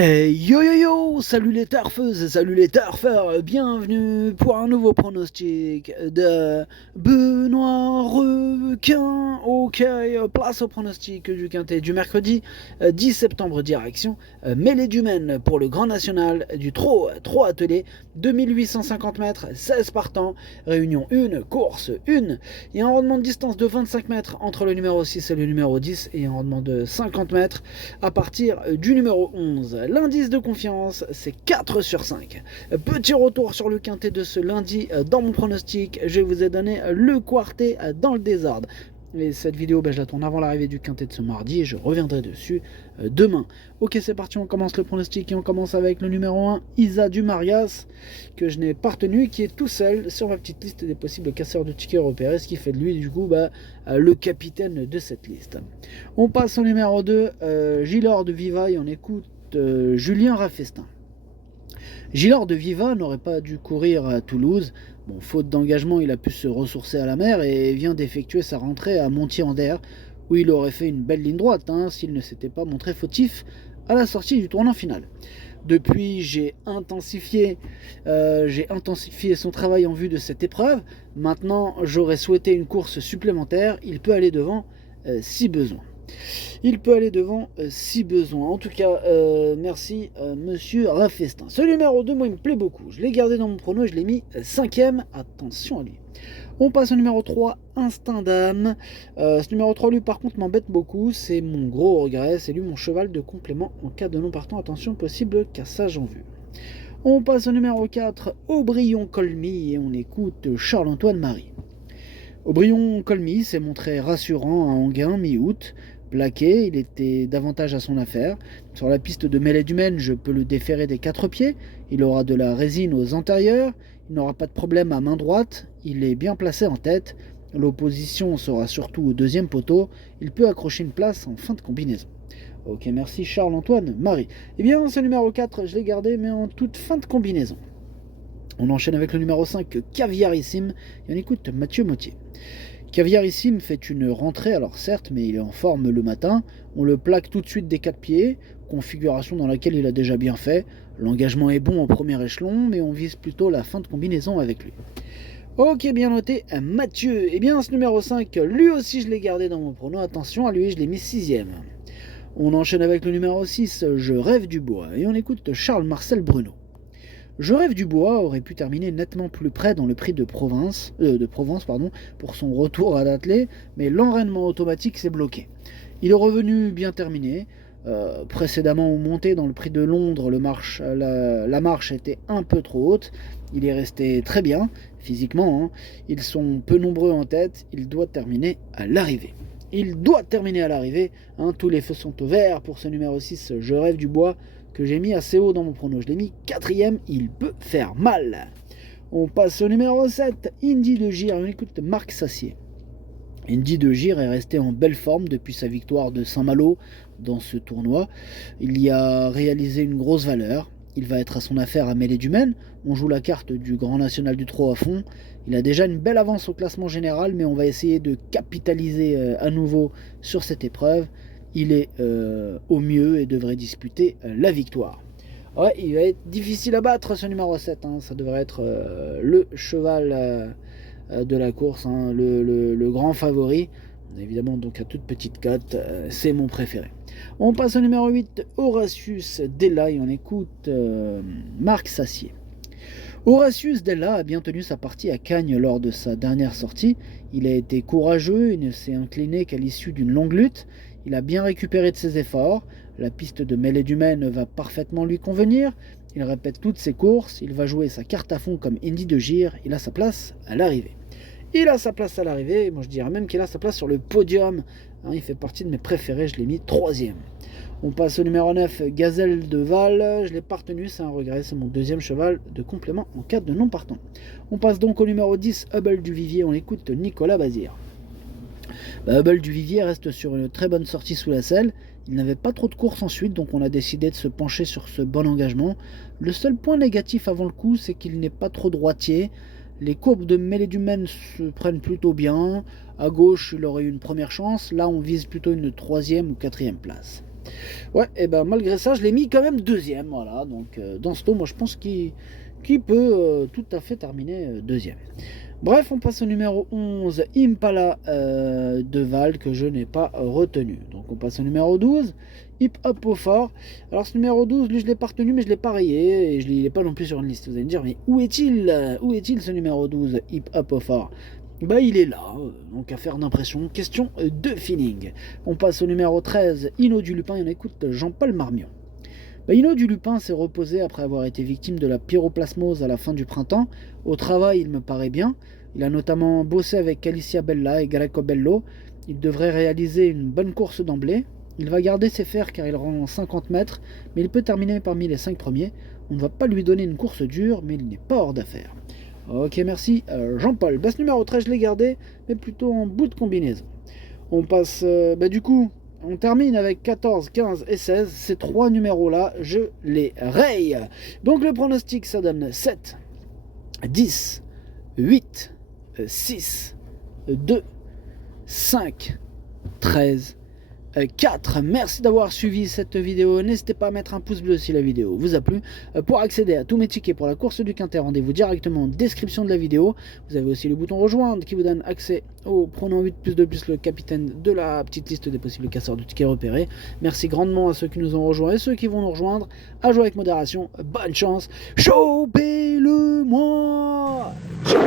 Yo yo yo, salut les turfeuses, salut les turfeurs, bienvenue pour un nouveau pronostic de Benoît Requin. Ok, place au pronostic du quintet du mercredi 10 septembre, direction Mêlée du Maine pour le Grand National du Trot attelé, 2850 mètres, 16 partants, réunion 1, course 1. Il y a un rendement de distance de 25 mètres entre le numéro 6 et le numéro 10 et un rendement de 50 mètres à partir du numéro 11. L'indice de confiance, c'est 4 sur 5. Petit retour sur le quintet de ce lundi dans mon pronostic. Je vous ai donné le quartet dans le désordre. Et cette vidéo, je la tourne avant l'arrivée du quintet de ce mardi et je reviendrai dessus demain. Ok, c'est parti, on commence le pronostic et on commence avec le numéro 1, Isa Dumarias, que je n'ai pas retenu, qui est tout seul sur ma petite liste des possibles casseurs de tickets repérés, ce qui fait de lui, du coup, le capitaine de cette liste. On passe au numéro 2, Gilord de Viva, et on écoute Julien Raffestin. Gilord de Viva n'aurait pas dû courir à Toulouse. Bon, faute d'engagement, il a pu se ressourcer à la mer et vient d'effectuer sa rentrée à Montier-en-Der, où il aurait fait une belle ligne droite s'il ne s'était pas montré fautif à la sortie du tournant final. Depuis, j'ai intensifié son travail en vue de cette épreuve. Maintenant, j'aurais souhaité une course supplémentaire. Il peut aller devant si besoin. En tout cas, merci monsieur Raffestin. Ce numéro 2, moi, il me plaît beaucoup. Je l'ai gardé dans mon prono et je l'ai mis 5ème. Attention à lui. On passe au numéro 3, Instinct d'âme. Ce numéro 3, lui, par contre, m'embête beaucoup. C'est mon gros regret. C'est lui mon cheval de complément en cas de non partant. Attention, possible cassage en vue. On passe au numéro 4, Aubryon Colmy, et on écoute Charles-Antoine Marie. Aubryon Colmy s'est montré rassurant à Anguin mi-août. Plaqué, il était davantage à son affaire. Sur la piste de Mêlée du Maine, je peux le déférer des 4 pieds. Il aura de la résine aux antérieurs. Il n'aura pas de problème à main droite. Il est bien placé en tête. L'opposition sera surtout au deuxième poteau. Il peut accrocher une place en fin de combinaison. Ok, merci Charles-Antoine Marie. Eh bien, ce numéro 4, je l'ai gardé, mais en toute fin de combinaison. On enchaîne avec le numéro 5, Caviarissime, et on écoute Mathieu Mottier. Caviarissime fait une rentrée, alors certes, mais il est en forme le matin. On le plaque tout de suite des 4 pieds, configuration dans laquelle il a déjà bien fait. L'engagement est bon en premier échelon, mais on vise plutôt la fin de combinaison avec lui. Ok, bien noté, Mathieu. Eh bien, ce numéro 5, lui aussi je l'ai gardé dans mon prono. Attention à lui, je l'ai mis 6ème. On enchaîne avec le numéro 6, Je rêve du bois, et on écoute Charles-Marcel Bruno. Je rêve du bois aurait pu terminer nettement plus près dans le prix de Provence, pour son retour à l'attelé, mais l'enraînement automatique s'est bloqué. Il est revenu bien terminé. Précédemment monté dans le prix de Londres, la marche était un peu trop haute. Il est resté très bien, physiquement. Ils sont peu nombreux en tête. Il doit terminer à l'arrivée. Tous les feux sont au vert pour ce numéro 6, Je rêve du bois, que j'ai mis assez haut dans mon prono. Je l'ai mis 4ème, il peut faire mal. On passe au numéro 7, Indy de Gire. On écoute Marc Sassier. Indy de Gire est resté en belle forme depuis sa victoire de Saint-Malo dans ce tournoi. Il y a réalisé une grosse valeur. Il va être à son affaire à Mêlée du Maine. On joue la carte du Grand National du Trot à fond. Il a déjà une belle avance au classement général, mais on va essayer de capitaliser à nouveau sur cette épreuve. Il est au mieux et devrait disputer la victoire. Ouais, il va être difficile à battre ce numéro 7. Ça devrait être le cheval de la course, le grand favori. Évidemment, donc à toute petite cote, c'est mon préféré. On passe au numéro 8, Horatius Della, et on écoute Marc Sassier. Horatius Della a bien tenu sa partie à Cagnes lors de sa dernière sortie. Il a été courageux, il ne s'est incliné qu'à l'issue d'une longue lutte. Il a bien récupéré de ses efforts. La piste de Mêlée du Maine va parfaitement lui convenir. Il répète toutes ses courses. Il va jouer sa carte à fond comme Indy de Gire. Il a sa place à l'arrivée. Moi je dirais même qu'il a sa place sur le podium. Il fait partie de mes préférés. Je l'ai mis 3ème. On passe au numéro 9, Gazelle de Val. Je l'ai pas retenu, c'est un regret. C'est mon deuxième cheval de complément en cas de non partant. On passe donc au numéro 10, Hubble du Vivier. On écoute Nicolas Bazir. Hubble du Vivier reste sur une très bonne sortie sous la selle. Il n'avait pas trop de courses ensuite, donc on a décidé de se pencher sur ce bon engagement. Le seul point négatif avant le coup, c'est qu'il n'est pas trop droitier. Les courbes de Mêlée du Maine se prennent plutôt bien. À gauche, il aurait eu une première chance. Là, on vise plutôt une 3ème ou 4ème place. Ouais, et ben malgré ça, je l'ai mis quand même deuxième, voilà. Donc dans ce lot, moi je pense qu'il peut tout à fait terminer deuxième. Bref, on passe au numéro 11, Impala de Val, que je n'ai pas retenu. Donc on passe au numéro 12, Hip Hop au Fort. Alors ce numéro 12, lui je l'ai pas retenu, mais je l'ai pas rayé, et il n'est pas non plus sur une liste. Vous allez me dire, mais où est-il? Où est-il ce numéro 12, Hip Hop au Fort? Bah il est là, donc à faire d'impression, question de feeling. On passe au numéro 13, Ino du Lupin, et on écoute Jean-Paul Marmion. Bah, Ino du Lupin s'est reposé après avoir été victime de la pyroplasmose à la fin du printemps. Au travail, il me paraît bien. Il a notamment bossé avec Alicia Bella et Greco Bello. Il devrait réaliser une bonne course d'emblée. Il va garder ses fers car il rend 50 mètres, mais il peut terminer parmi les 5 premiers. On ne va pas lui donner une course dure, mais il n'est pas hors d'affaire. Ok, merci. Jean-Paul, basse numéro 13, je l'ai gardé, mais plutôt en bout de combinaison. On passe, du coup, on termine avec 14, 15 et 16. Ces trois numéros-là, je les raye. Donc le pronostic, ça donne 7, 10, 8, 6, 2, 5, 13, 4. Merci d'avoir suivi cette vidéo. N'hésitez pas à mettre un pouce bleu si la vidéo vous a plu. Pour accéder à tous mes tickets pour la course du Quintet, rendez-vous directement en description de la vidéo. Vous avez aussi le bouton rejoindre qui vous donne accès au pronom 8 plus 2 plus le capitaine de la petite liste des possibles casseurs de tickets repérés. Merci grandement à ceux qui nous ont rejoints et ceux qui vont nous rejoindre. À jouer avec modération. Bonne chance. Chopez-le-moi. Ciao.